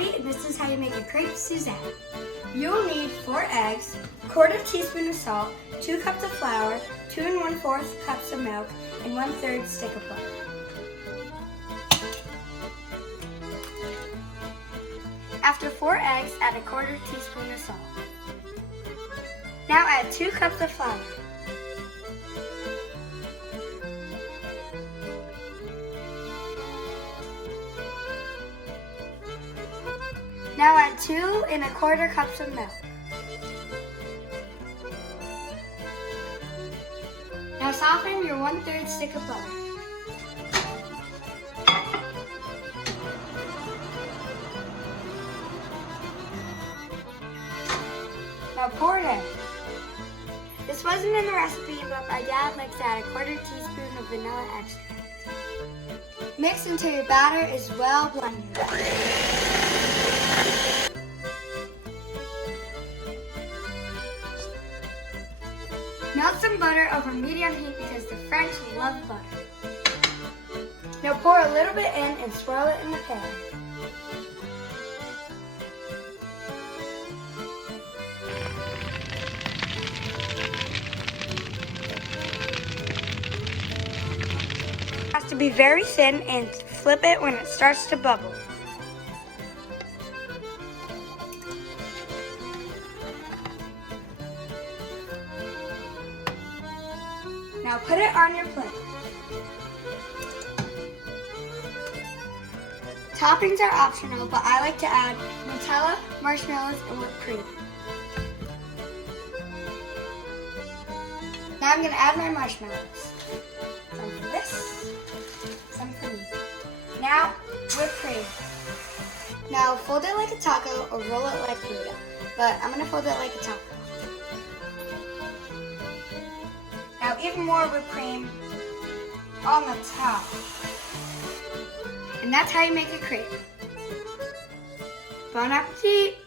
Abby, and this is how you make a crepe Suzanne. You will need 4 eggs, 1/4 teaspoon of salt, 2 cups of flour, 2 1/4 cups of milk, and 1/3 stick of butter. After 4 eggs, add 1/4 teaspoon of salt. Now add 2 cups of flour. Now add 2 1/4 cups of milk. Now soften your 1/3 stick of butter. Now pour it in. This wasn't in the recipe, but my dad likes to add 1/4 teaspoon of vanilla extract. Mix until your batter is well blended. Melt some butter over medium heat because the French love butter. Now pour a little bit in and swirl it in the pan. It has to be very thin and flip it when it starts to bubble. Now put it on your plate. Toppings are optional, but I like to add Nutella, marshmallows, and whipped cream. Now I'm going to add my marshmallows. Some for this, some for me. Now, whipped cream. Now fold it like a taco or roll it like Buddha, but I'm going to fold it like a taco. Now even more whipped cream on the top. And that's how you make a crepe. Bon appetit!